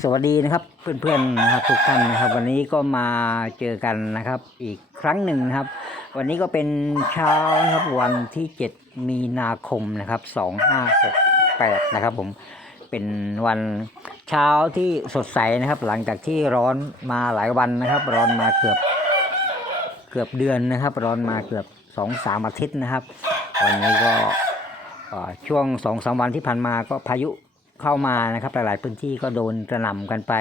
สวัสดีนะครับเพื่อนๆนะครับทุกท่านนะครับ วันนี้ก็มาเจอกันนะครับ อีกครั้งหนึ่งนะครับ วันนี้ก็เป็นเช้านะครับวันที่ 7 มีนาคมนะครับ 2568 นะครับ ผมเป็นวันเช้าที่สดใสนะครับ หลังจากที่ร้อนมาหลายวันนะครับ ร้อนมาเกือบเกือบเดือนนะครับ ร้อนมาเกือบสองสามอาทิตย์นะครับ วันนี้ก็ช่วงสองสามวันที่ผ่านมาก็พายุ เข้ามานะครับ หลาย ๆ พื้นที่ก็โดนกระหน่ำกันไป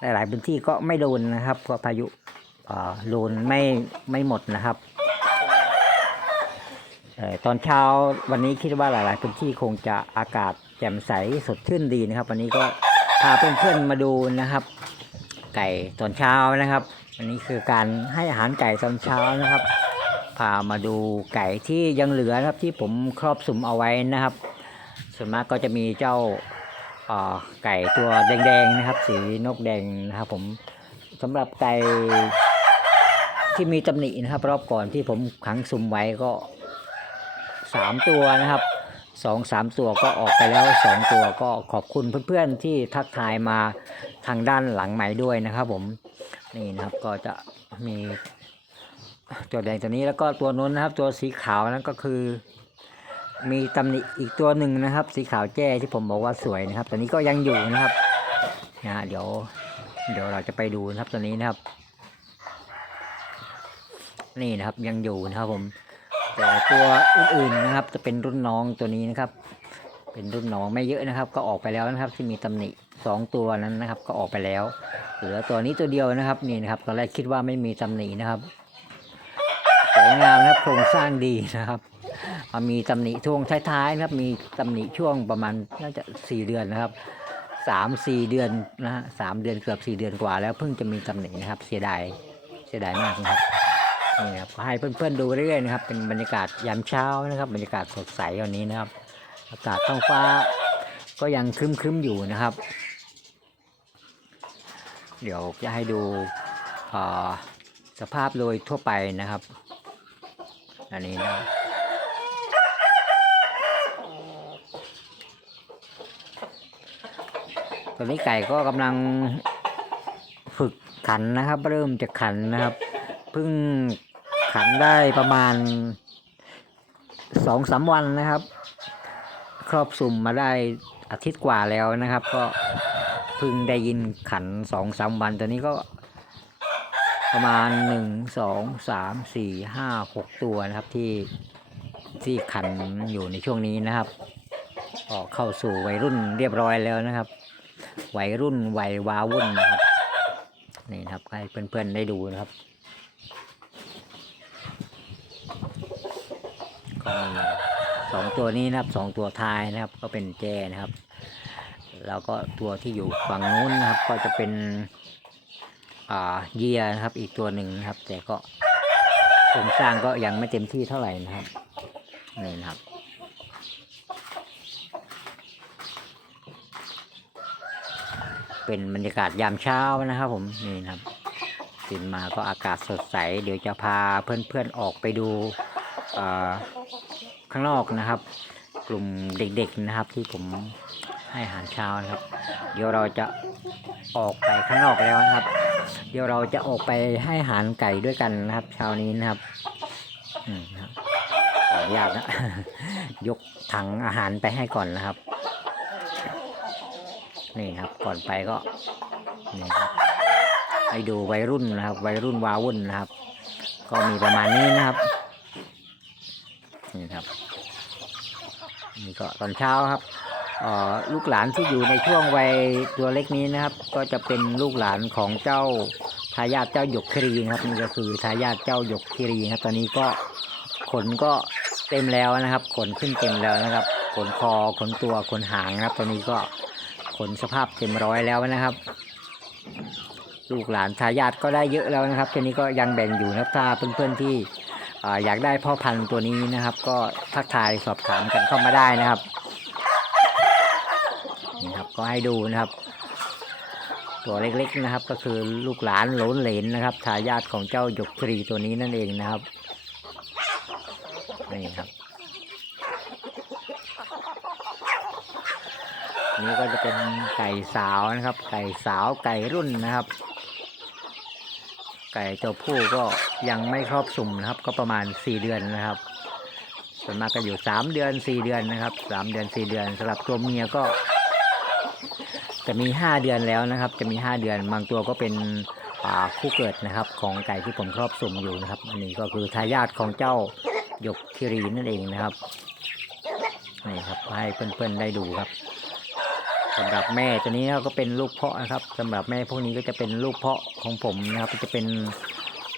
หลาย ๆ พื้นที่ก็ไม่โดนนะครับ ก็พายุเอ่อโดนไม่ไม่หมดนะครับเออตอนเช้าวันนี้คิดว่าหลาย ๆ พื้นที่คงจะอากาศแจ่มใสสดชื่นดีนะครับ วันนี้ก็พาเพื่อน ๆ มาดูนะครับ ไก่ตอนเช้านะครับอันนี้คือการให้อาหารไก่ตอนเช้านะครับ พามาดูไก่ที่ยังเหลือนะครับที่ผมครอบสุมเอาไว้นะครับ ส่วนมากก็จะมีเจ้า ไก่ตัวแดงๆนะครับ สีนกแดงนะครับ ผมสำหรับไก่ที่มีตำหนินะครับ รอบก่อนที่ผมขังสุมไว้ก็สามตัวนะครับสองสามตัวก็ออกไปแล้วสองตัวก็ขอบคุณเพื่อนๆที่ทักทายมาทางด้านหลังใหม่ด้วยนะครับ ผมนี่นะครับก็จะมีตัวแดงตัวนี้แล้วก็ตัวนู้นนะครับ ตัวสีขาวนั้นก็คือ มีตำหนิอีกตัวหนึ่งนะครับ สีขาวแจ้ที่ผมบอกว่าสวยนะครับตัวนี้ก็ยังอยู่นะครับนะฮะเดี๋ยว เดี๋ยวเราจะไปดูนะครับตัวนี้นะครับ นี่นะครับยังอยู่นะครับผมแต่ตัวอื่นๆนะครับ จะเป็นรุ่นน้องตัวนี้นะครับ เป็นรุ่นน้องไม่เยอะนะครับ ก็ออกไปแล้วนะครับ ที่มีตำหนิสองตัวนั้นนะครับ ก็ออกไปแล้วเหลือตัวนี้ตัวเดียวนะครับนี่นะครับตอนแรกคิดว่าไม่มีตำหนินะครับสวยงามนะครับโครงสร้างดีนะครับ มีตำหนิช่วงท้ายๆนะครับ มีตำหนิช่วงประมาณน่าจะสี่เดือนนะครับสามสี่เดือนนะฮะสามเดือนเกือบสี่เดือนกว่า แล้วเพิ่งจะมีตำหนินะครับ เสียดายเสียดายมากนะครับนี่ครับให้เพื่อนๆดูเรื่อยๆนะครับ เป็นบรรยากาศยามเช้านะครับ บรรยากาศสดใสวันนี้นะครับ อากาศท้องฟ้าก็ยังครึ้มๆอยู่นะครับ เดี๋ยวจะให้ดูอ่าสภาพโดยทั่วไปนะครับ อันนี้นะครับ ต อนนี้ไก่ก็กำลังฝึกขันนะครับ เริ่มจะขันนะครับเพิ่งขันได้ประมาณสองสามวันนะครับ ครอบสุ่มมาได้อาทิตย์กว่าแล้วนะครับ ก็เพิ่งได้ยินขันสองสามวันตอนนี้ก็ประมาณหนึ่งสองสามสี่ห้าหกตัวนะครับที่ที่ขันอยู่ในช่วงนี้นะครับก็เข้าสู่วัยรุ่นเรียบร้อยแล้วนะครับ วัยรุ่นวัยวาวุ่นนะครับนี่นะครับให้เพื่อนๆได้ดูนะครับก็มีสองตัวนี้นะครับสองตัวท้ายนะครับ ก็เป็นแจนะครับ แล้วก็ตัวที่อยู่ฝั่งนู้นนะครับ ก็จะเป็นอ่าเยียนะครับ อีกตัวหนึ่งนะครับ แต่ก็โครงสร้างก็ยังไม่เต็มที่เท่าไหร่นะครับนี่นะครับ เป็นบรรยากาศยามเช้านะครับ ผมนี่นะครับตื่นมาก็อากาศสดใส เดี๋ยวจะพาเพื่อนๆออกไปดูข้างนอกนะครับ กลุ่มเด็กๆนะครับ ที่ผมให้อาหารเช้านะครับ เดี๋ยวเราจะออกไปข้างนอกแล้วนะครับ เดี๋ยวเราจะออกไปให้อาหารไก่ด้วยกันนะครับ เช้านี้นะครับอืมครับขออนุญาตนะยกถังอาหารไปให้ก่อนนะครับ นี่ครับ ก่อนไปก็นี่ครับให้ดูวัยรุ่นนะครับ วัยรุ่นวาวุ่นนะครับ ก็มีประมาณนี้นะครับนี่ครับนี่ก็ตอนเช้าครับลูกหลานที่อยู่ในช่วงวัยตัวเล็กนี้นะครับ ก็จะเป็นลูกหลานของเจ้าทายาทเจ้าหยกคีรีนะครับนี่ก็คือทายาทเจ้าหยกคีรีครับ ตอนนี้ก็ขนก็เต็มแล้วนะครับ ขนขึ้นเต็มแล้วนะครับ ขนคอขนตัวขนหางนะครับ ตอนนี้ก็ ขนสภาพเต็มร้อยแล้วนะครับ ลูกหลานทายาทก็ได้เยอะแล้วนะครับทีนี้ก็ยังแบ่งอยู่นะครับถ้าเพื่อนๆที่ออยากได้พ่อพันธุ์ตัวนี้นะครับ ก็ทักทายสอบถามกันเข้ามาได้นะครับนี่ครับก็ให้ดูนะครับ ตัวเล็กๆนะครับ ก็คือลูกหลานหลนเหลนนะครับทายาทของเจ้าหยกครีตัวนี้นั่นเองนะครับนี่ครับ นี้ก็จะเป็นไก่สาวนะครับ ไก่สาวไก่รุ่นนะครับ ไก่ตัวผู้ก็ยังไม่ครอบสุ่มนะครับ ก็ประมาณ4เดือนนะครับ ส่วนมากก็อยู่3เดือน4เดือนนะครับ3เดือน4เดือนสำหรับตัวเมียก็จะมี5เดือนแล้วนะครับ จะมี5เดือนบางตัวก็เป็นคู่เกิดนะครับ ของไก่ที่ผมครอบสุ่มอยู่นะครับอันนี้ก็คือทายาทของเจ้าหยกคิรีนั่นเองนะครับนี่ครับให้เพื่อนๆได้ดูครับ สำหรับแม่ตัวนี้ก็เป็นลูกเพาะนะครับสำหรับแม่พวกนี้ก็จะเป็นลูกเพาะของผมนะครับ ก็จะเป็น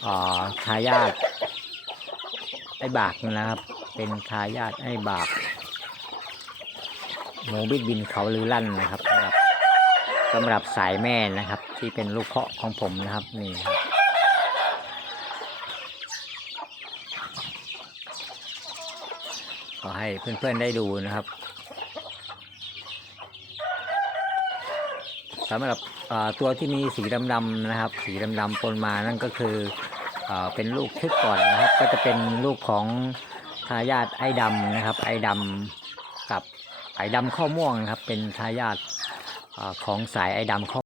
อ่าทายาทไอ้บากนะครับ เป็นทายาทไอ้บากหมูบิดบินเขาลือลั่นนะครับสำหรับสำหรับสายแม่นะครับ ที่เป็นลูกเพาะของผมนะครับนี่ครับก็ให้เพื่อนๆได้ดูนะครับ สำหรับตัวที่มีสีดำๆนะครับ สีดำๆปนมานั่นก็คืออเป็นลูกทึกก่อนนะครับ ก็จะเป็นลูกของทายาทไอ้ดำนะครับ ไอ้ดำกับไอ้ดำข้อม่วงนะครับ เป็นทายาทของสายไอ้ดำข้อ